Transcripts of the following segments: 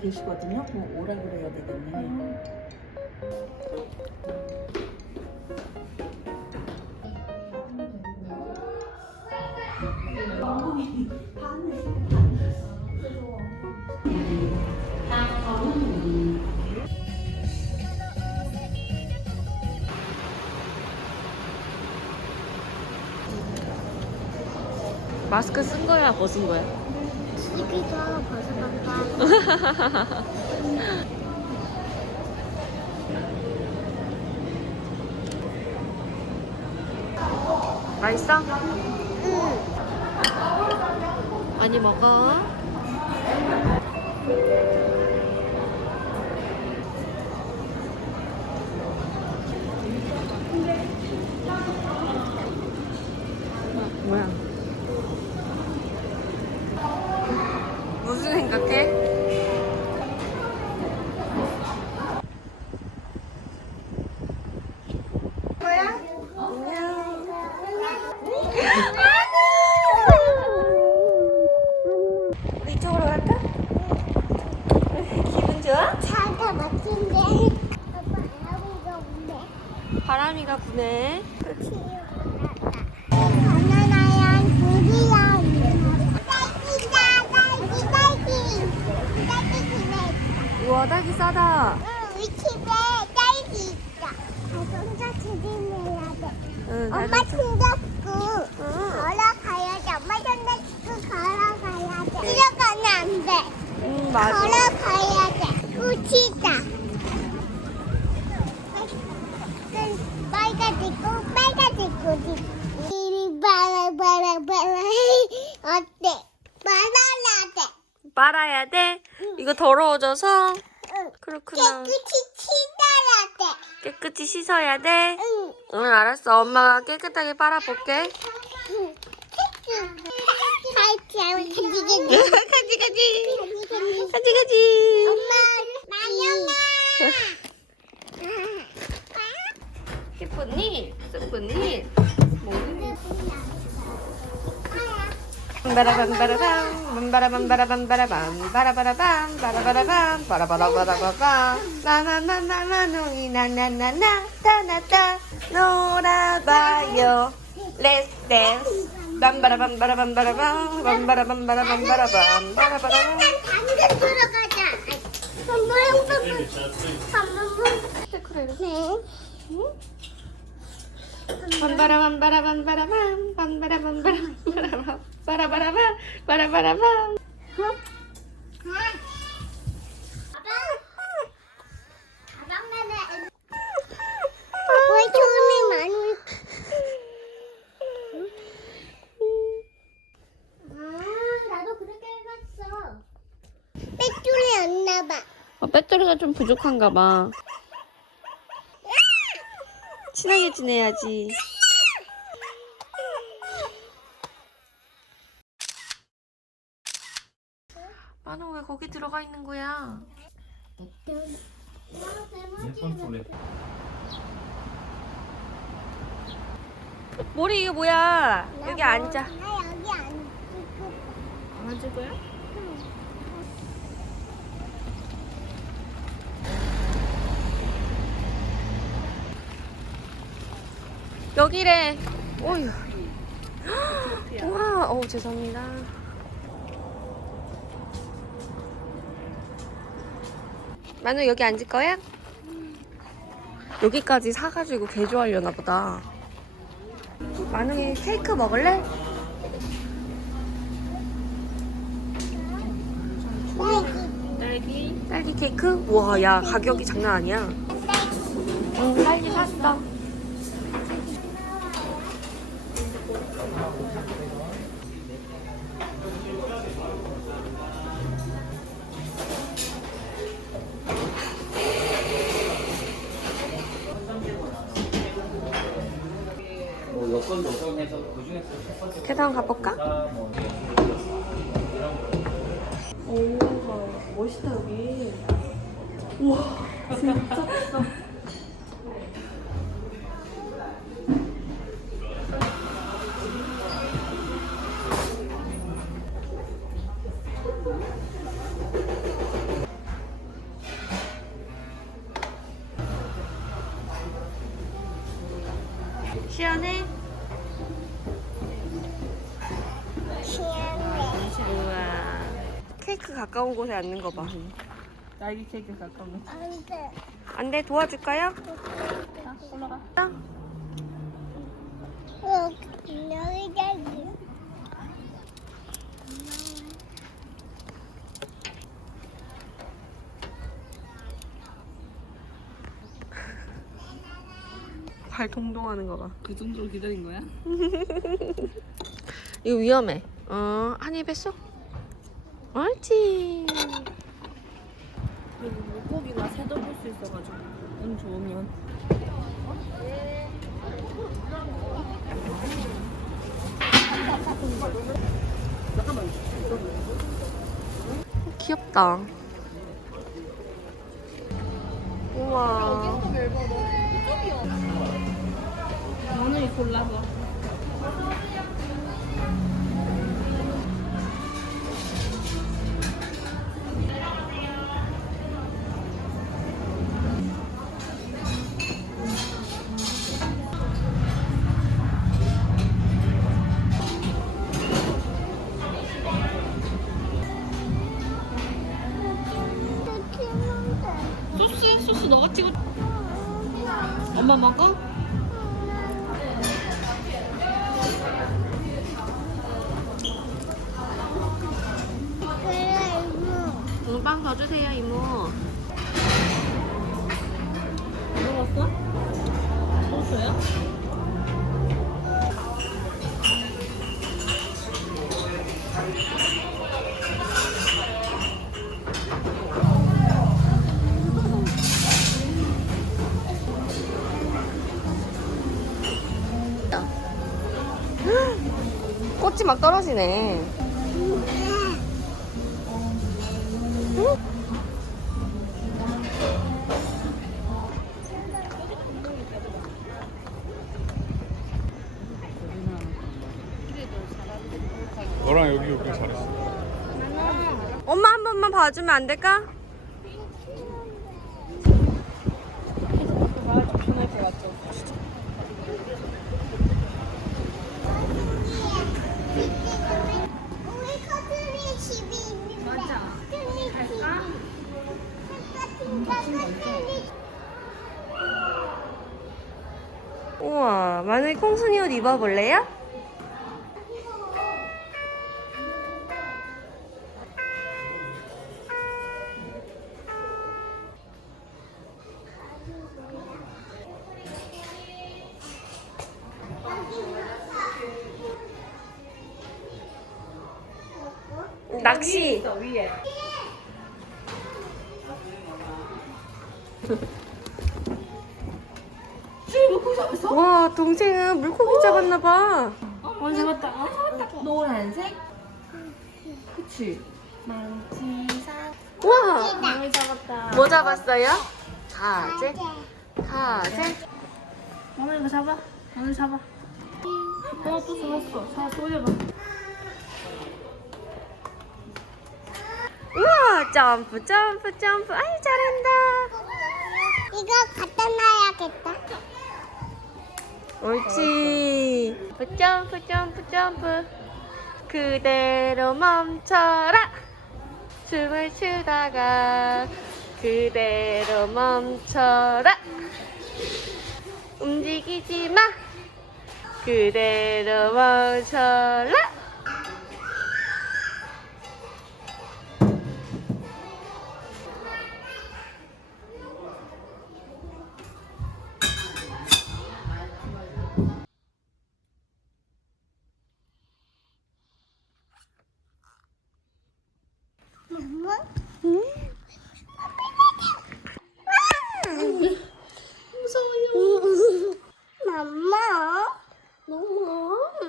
계시거든요. 그럼 오라 그래야 되겠네. 마스크 쓴 거야, 벗은 거야? 쓰기도 하고 벗어볼까? 맛있어? 응. 많이 먹어. 뭐야? 무슨 생각해? 우리 이쪽으로 갈까? 기분 좋아? 차가 막힌데. 아빠 할아버지가 온대. 바람이가 부네. 바나나야, 물이야. 딸기다, 딸기 집에. 우와, 딸기 싸다. 응, 우리 집에 딸기 있어. 자동차 조심해야 돼. 응, 엄마 손잡고 걸어가야 돼. 엄마 손잡고 걸어가야 돼. 들어가면 안 돼. 응, 맞아. 걸어가야 돼. 우치다. 빨간색고 이리 바라바라바라. 어때? 바나나 돼. 빨아야 돼? 이거 더러워져서? 응. 그렇구나. 깨끗이 치달아야 돼. 깨끗이 씻어야 돼? 응. 응, 알았어. 엄마가 깨끗하게 빨아볼게. 응. 가지. 가지, 가지. 가지, 가지. 엄마, 마영아. 예쁘니? 예쁘니? 바라밤바라밤 밤바라밤바라밤바라밤 바라바라밤 바라바라밤 바라바라바라바밤 나나나나나누이 나나나나 따나따 놀아봐요 Let's dance 밤바라밤바라밤바라밤 밤바라밤바라밤바라밤 바라바라밤 당근 들어가자. 밤바라밤바라밤바라밤 밤바라밤바라밤바라밤 바라바라밤 바라바라밤 왜 손이 많이? 나도 그렇게 해봤어. 뺏줄이 안 나봐. 배터리가 좀 부족한가 봐. 친하게 지내야지. 만우 왜 거기 들어가 있는 거야? 머리 이게 뭐야? 여기 앉아. 나 여기 앉을 거야. 앉을 거야? 여기래. 어휴. 우와, 죄송합니다. 만우 여기 앉을 거야? 여기까지 사가지고 개조하려나 보다. 만우이 케이크 먹을래? 딸기 케이크? 우와, 야, 가격이 장난 아니야. 응, 딸기 샀어. 여권 조정해서 그 중에서 첫 번째 계단 가볼까? 오, 멋있다 여기. 우와, 진짜 비싸. 시원해? 시원해. 우와. 케이크 가까운 곳에 앉는 거 봐. 딸기 케이크 가까운 거. 안 돼. 안 돼, 도와줄까요? 자, 올라가. 여기 자기. 발 동동하는 거 봐. 그 정도로 기다린 거야? 이거 위험해. 한 입에 쏙. 옳지. 그리고 물고기나 새도 볼 수 있어가지고 운 좋으면. 귀엽다. 우와. 오늘 골라서. 소스 너가 찍어. 엄마 먹어? 그래, 이모. 빵 더 주세요, 이모. 먹었어? 소스야? 꽃이 막 떨어지네. 너랑 여기 오길 잘했어. 엄마 한 번만 봐주면 안 될까? 편할 것 같죠? 우리 커튼이 집이 있는데. 맞아. 갈까? 커튼이. 우와, 만약에 콩순이 옷 입어볼래요? 낚시. 위에. 와, 동생은 물고기 잡았나봐. 잡았다. 노란색. 그치. 망치상. 우와, 망을 잡았다. 뭐 잡았어요? 가재. 가재. 오늘 이거 잡아. 오늘 잡아. 또 잡았어. 잡았어. 올려봐. 우와, 점프, 점프, 점프. 아이, 잘한다. 이거 갖다 놔야겠다. 옳지. 점프, 점프, 점프. 그대로 멈춰라. 춤을 추다가 그대로 멈춰라. 움직이지 마. 그대로 멈춰라. 엄마? 무서워요. 맘마.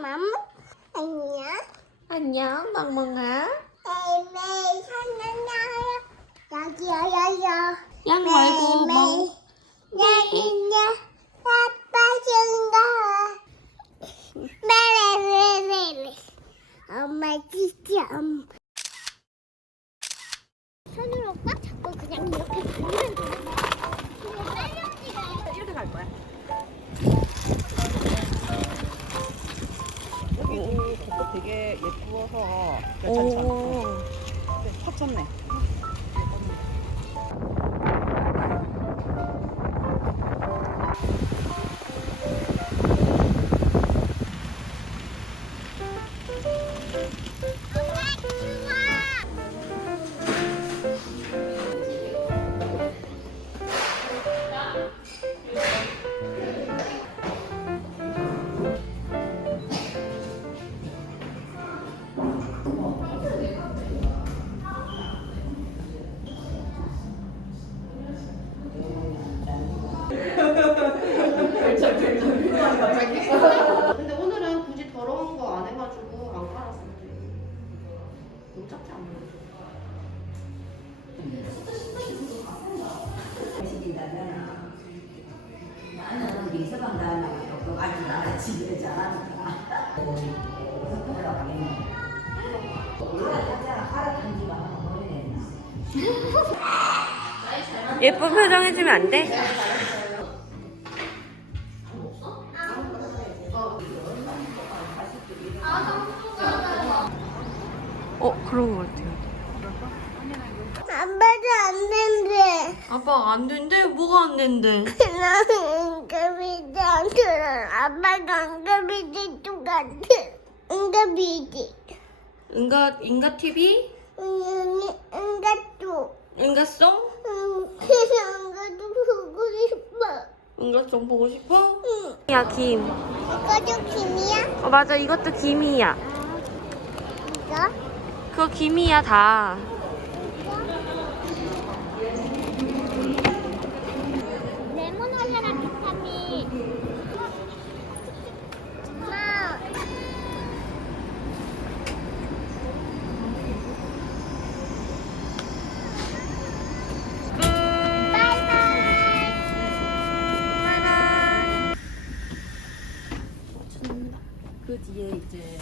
맘마. 안녕. 안녕, 멍멍아. 매일매일 사랑해요. 여기요. 양 말고 멍. 여기요. 아빠 준거. 매일매일. 엄마 진짜. 손으로 꽉 잡고 그냥 이렇게 돌면 돼. 이렇게 갈 거야. 오. 탁 쳤네. 근데 오늘은 굳이 더러운 거 안 해가지고 안 깔았는데 너무 작지 않나요? 나는 우리 서방 나는 또 아직 나는 집에 잘하니까 올라가겠네. 예쁜 표정 해주면 안 돼? 그런 것 같아요. 아빠도 안 된대. 아빠 안 된대? 뭐가 안 된대? 나는 응급이지 않더라. 아빠가 응급이지 똑같아. 응급이지. 인가 TV? 응급도. 인가송? 응급도 보고 싶어. 인가송 보고 싶어? 야, 김. 이거도 김이야? 맞아, 이것도 김이야. 이거? 그거 김이야, 다. 레몬 올려라 비타민. 엄마. 그 뒤에 이제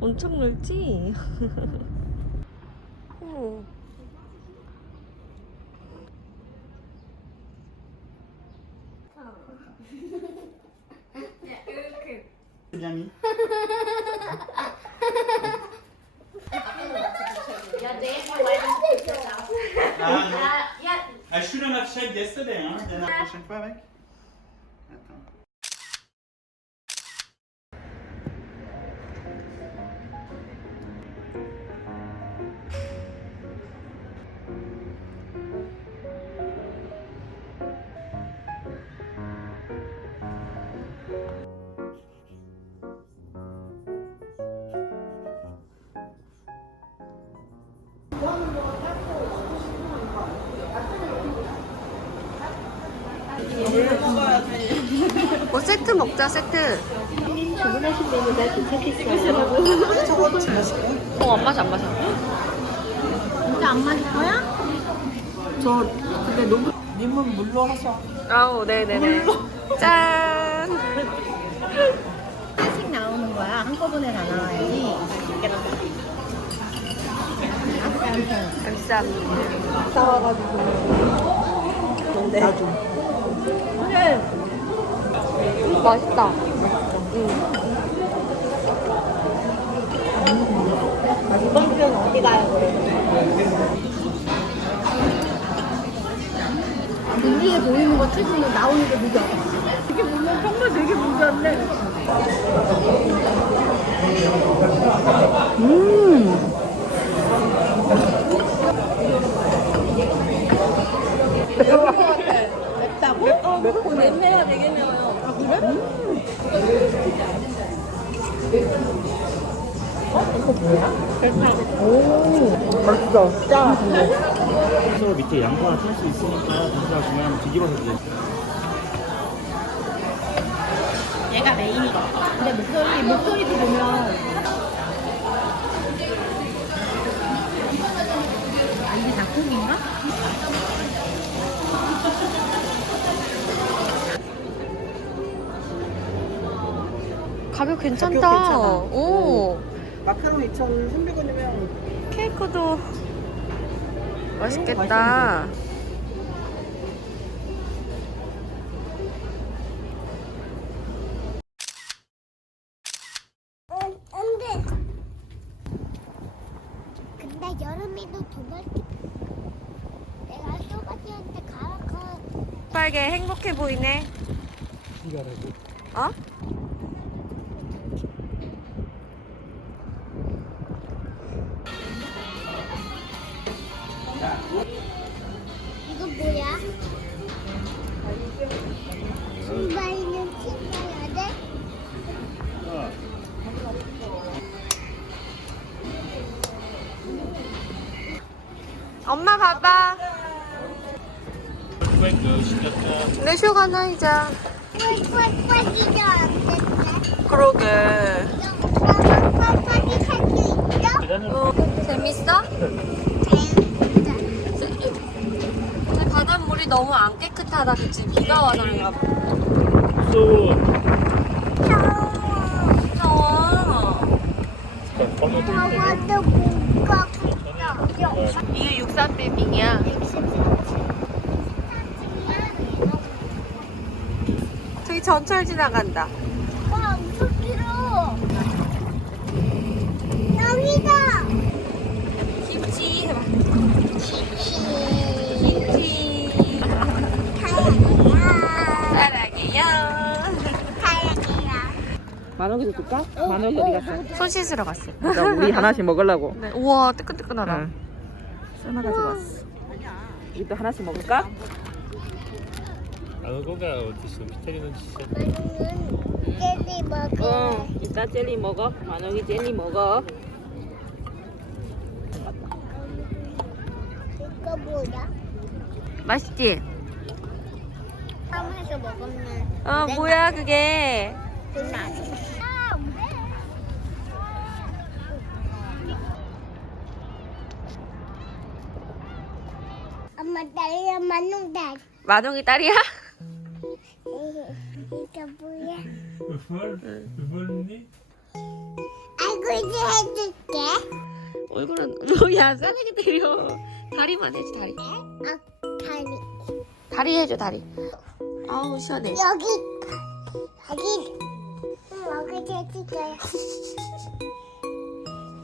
엄청 넓지? 어. 그냥이. I shouldn't have checked yesterday, hein? La prochaine fois, mec. Attends. 세트 먹자, 세트. 안 마셔, 안 마셔. 진짜 안 마실 거야? 님은 물로 하셔. 아우, 네네네. 짠! 하나씩 나오는 거야. 한꺼번에 다 나와야지. 감사합니다. 싸워가지고. 나도. 맛있다. 이번 편 어디 가요? 눈리에 보이는 거 찍으면 나오는 게 무겨. 이게 보면 정말 되게 무겨운데. 맵다고? 맵고 냄새가 되게 매워요. 아, 그래? 맛있어. 짜. 그래서 밑에 양파 쓸 수 있으니까 진짜 중요하면 뒤집어서 드세요. 얘가 메인이거든. 근데 목소리도 보면 이게 닭고기인가? 가격 괜찮다. 괜찮아. 오. 마카롱 2,300원이면 케이크도 맛있겠다. 나 여름에도 도발게. 내가 소바지한테 가라가. 빨개 행복해 보이네. 어? 이거 뭐야? 신발이는 신어야 돼? 엄마 봐봐. 내 쇼가 나이자. 꽉꽉꽉이도 안 됐네. 그러게. 꽉꽉꽉이 살수 있어? 재밌어? 근데 바닷물이 너무 안 깨끗하다, 그치? 비가 와서 그런가 봐. 무서워. 무서워. 저것도 뭔가 붙어. 이게 63빌딩이야. 저기 전철 지나간다. 와, 엄청 길어. 여기다. 김치 해봐. 김치. 김치. 사랑해요. 다행이야. 만원기도 줄까? 만원기 어디 갔어? 손 씻으러 갔어. 나 우리 하나씩 먹으려고. 네. 우와, 뜨끈뜨끈하다. 응. 삶아가지고 왔어. 우리도 하나씩 먹을까? 아무거나 드시는 피터리는 진짜. 젤리 먹어. 응. 이따 젤리 먹어. 만원기 젤리 먹어. 이거 뭐야? 맛있지? 하면서 먹으면 어, 뭐야, 그게. 끝나. 엄마 딸이야 만농달. 만홍이 딸이야? 이거 뭐야? 니 아이고 이제 해줄게. 얼굴은, 뭐야, 싸대기 때려. 다리만 해줘, 다리. 아 다리 다리 해줘, 다리. 아우, 시원해. 여기 여기 해줄게.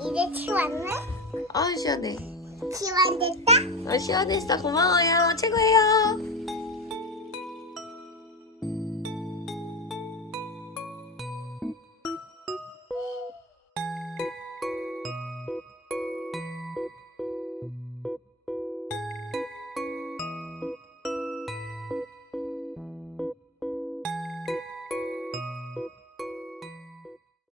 이제 치웠네? 아우, 시원해. 치웠됐다? 시원했어. 고마워요. 최고예요.